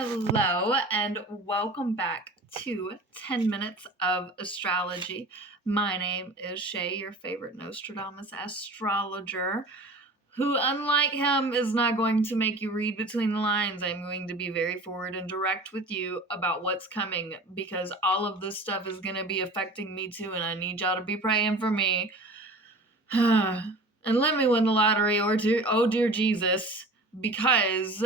Hello, and welcome back to 10 Minutes of Astrology. My name is Shay, your favorite Nostradamus astrologer, who, unlike him, is not going to make you read between the lines. I'm going to be very forward and direct with you about what's coming because all of this stuff is going to be affecting me too, and I need y'all to be praying for me. And let me win the lottery, oh dear Jesus, because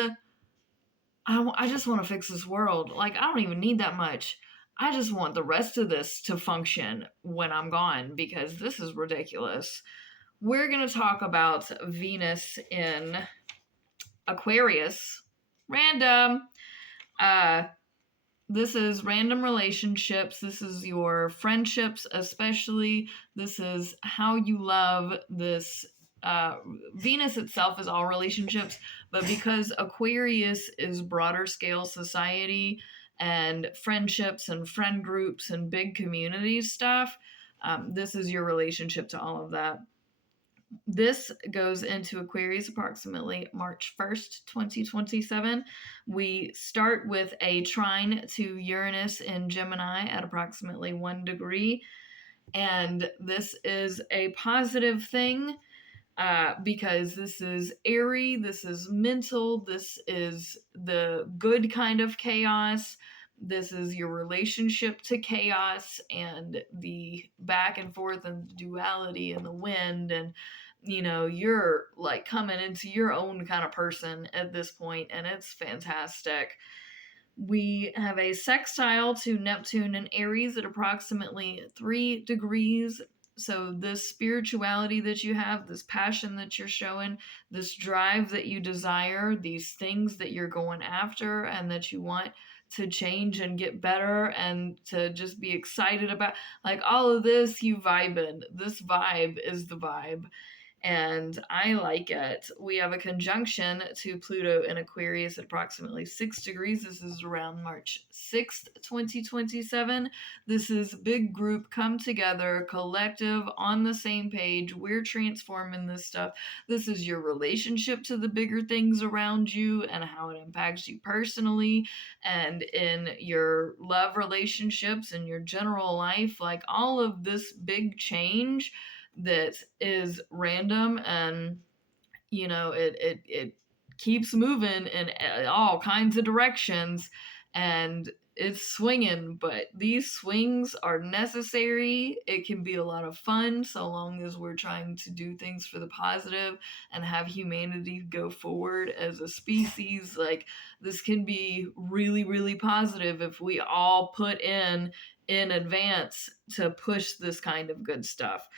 I just want to fix this world. Like, I don't even need that much. I just want the rest of this to function when I'm gone because this is ridiculous. We're going to talk about Venus in Aquarius. Random. This is random relationships. This is your friendships, especially. This is how you love this. Venus itself is all relationships, but because Aquarius is broader scale society and friendships and friend groups and big community stuff, this is your relationship to all of that. This goes into Aquarius approximately March 1st, 2027. We start with a trine to Uranus in Gemini at approximately 1 degree. And this is a positive thing because this is airy, this is mental, this is the good kind of chaos. This is your relationship to chaos and the back and forth and the duality and the wind. And, you're like coming into your own kind of person at this point, and it's fantastic. We have a sextile to Neptune and Aries at approximately 3 degrees. So, this spirituality that you have, this passion that you're showing, this drive that you desire, these things that you're going after and that you want to change and get better and to just be excited about, like all of this, you vibing. This vibe is the vibe. And I like it. We have a conjunction to Pluto in Aquarius at approximately 6 degrees. This is around March 6th, 2027. This is big group, come together, collective, on the same page. We're transforming this stuff. This is your relationship to the bigger things around you and how it impacts you personally and in your love relationships and your general life. Like all of this big change that is random and it keeps moving in all kinds of directions and it's swinging, but these swings are necessary. It can be a lot of fun so long as we're trying to do things for the positive and have humanity go forward as a species. Like, this can be really, really positive if we all put in advance to push this kind of good stuff.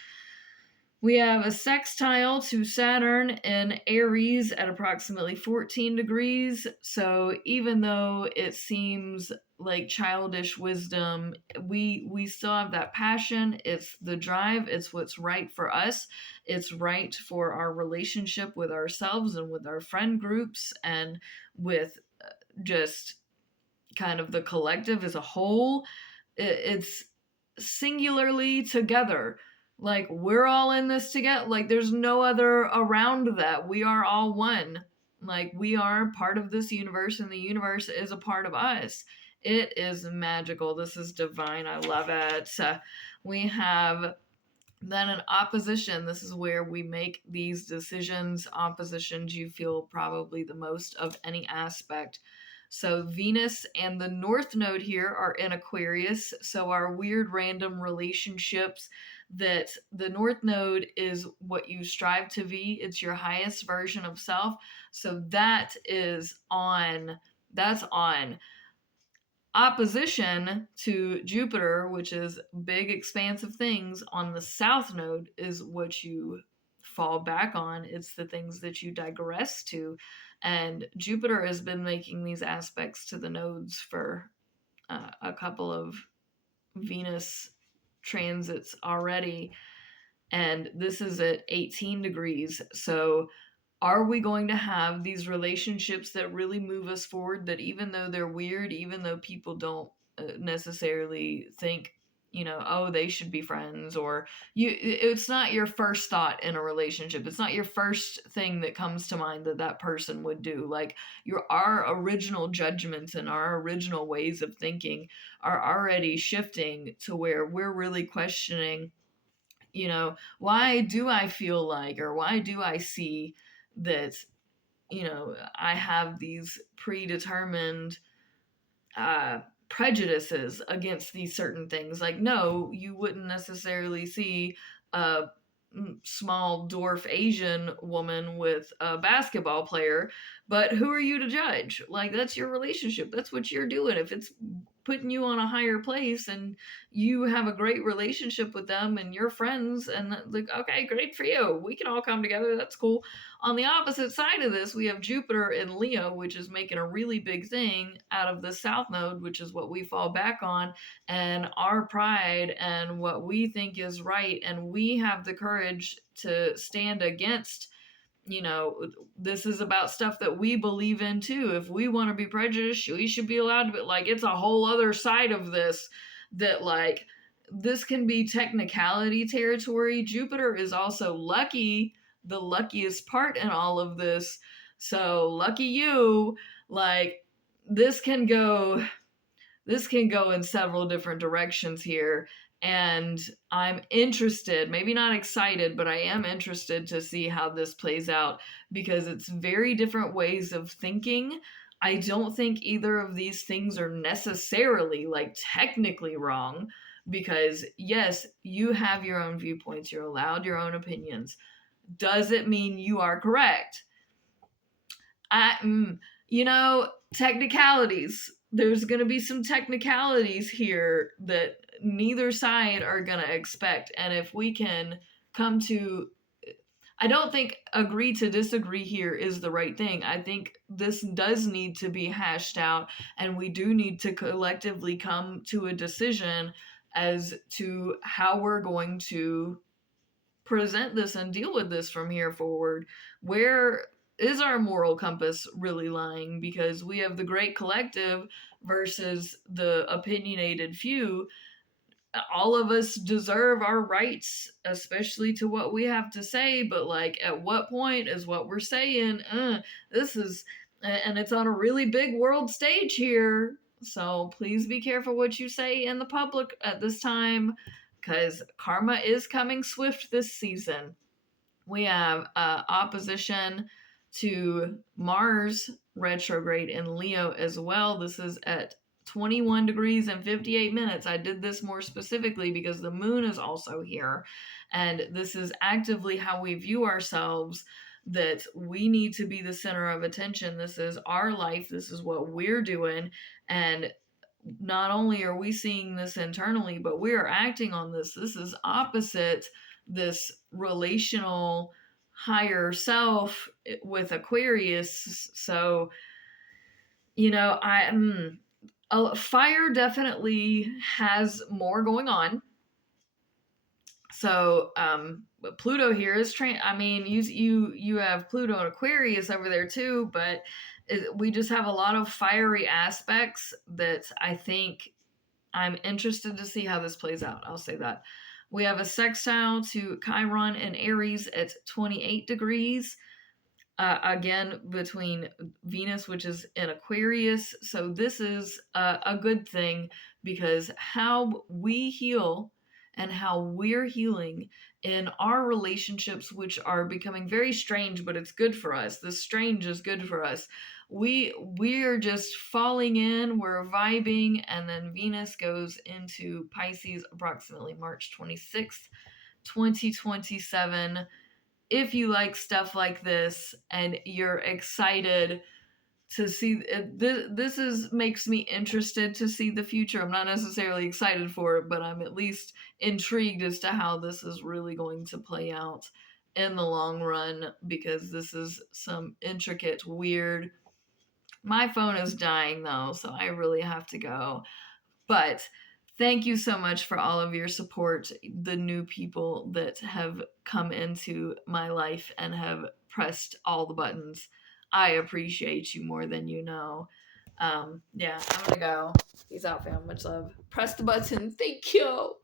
We have a sextile to Saturn in Aries at approximately 14 degrees. So even though it seems like childish wisdom, we still have that passion. It's the drive. It's what's right for us. It's right for our relationship with ourselves and with our friend groups and with just kind of the collective as a whole. It's singularly together. Like, we're all in this together. Like, there's no other around that. We are all one. Like, we are part of this universe, and the universe is a part of us. It is magical. This is divine. I love it. We have then an opposition. This is where we make these decisions. Oppositions you feel probably the most of any aspect. So Venus and the North Node here are in Aquarius. So our weird random relationships, that the North Node is what you strive to be. It's your highest version of self. So that's on opposition to Jupiter, which is big expansive things. On the South Node is what you fall back on. It's the things that you digress to. And Jupiter has been making these aspects to the nodes for a couple of Venus transits already. And this is at 18 degrees. So are we going to have these relationships that really move us forward, that even though they're weird, even though people don't necessarily think oh, they should be friends, or it's not your first thought in a relationship. It's not your first thing that comes to mind that person would do. Like our original judgments and our original ways of thinking are already shifting to where we're really questioning, why do I feel like, or why do I see that, I have these predetermined prejudices against these certain things. Like, no, you wouldn't necessarily see a small dwarf Asian woman with a basketball player, but who are you to judge? Like, that's your relationship. That's what you're doing. If it's putting you on a higher place and you have a great relationship with them and you're friends, and like, okay, great for you. We can all come together. That's cool. On the opposite side of this, we have Jupiter in Leo, which is making a really big thing out of the South Node, which is what we fall back on, and our pride and what we think is right. And we have the courage to stand against, this is about stuff that we believe in too. If we want to be prejudiced, we should be allowed to be. Like, it's a whole other side of this that, like, this can be technicality territory. Jupiter is also lucky, the luckiest part in all of this. So lucky you. Like, this can go in several different directions here, and I'm interested, maybe not excited, but I am interested to see how this plays out, because it's very different ways of thinking. I don't think either of these things are necessarily, like, technically wrong, because yes, you have your own viewpoints, you're allowed your own opinions. Does it mean you are correct? Technicalities. There's going to be some technicalities here that neither side are going to expect. And if we can come to, I don't think agree to disagree here is the right thing. I think this does need to be hashed out, and we do need to collectively come to a decision as to how we're going to present this and deal with this from here forward. Where is our moral compass really lying? Because we have the great collective versus the opinionated few. All of us deserve our rights, especially to what we have to say, but like, at what point is what we're saying, this is, and it's on a really big world stage here, so please be careful what you say in the public at this time, because karma is coming swift this season. We have opposition to Mars retrograde in Leo as well. This is at 21 degrees and 58 minutes. I did this more specifically because the moon is also here. And this is actively how we view ourselves, that we need to be the center of attention. This is our life. This is what we're doing. And not only are we seeing this internally, but we are acting on this. This is opposite this relational higher self with Aquarius. So, fire definitely has more going on. So, Pluto here is you have Pluto and Aquarius over there too, but we just have a lot of fiery aspects that I think I'm interested to see how this plays out. I'll say that. We have a sextile to Chiron and Aries at 28 degrees. Again, between Venus, which is in Aquarius. So this is a good thing, because how we heal and how we're healing in our relationships, which are becoming very strange, but it's good for us. The strange is good for us. We're just falling in, we're vibing, and then Venus goes into Pisces approximately March 26th, 2027. If you like stuff like this and you're excited to see, this makes me interested to see the future. I'm not necessarily excited for it, but I'm at least intrigued as to how this is really going to play out in the long run, because this is some intricate, weird. My phone is dying though, so I really have to go. But thank you so much for all of your support, the new people that have come into my life and have pressed all the buttons. I appreciate you more than you know. I'm gonna go. Peace out, fam. Much love. Press the button. Thank you.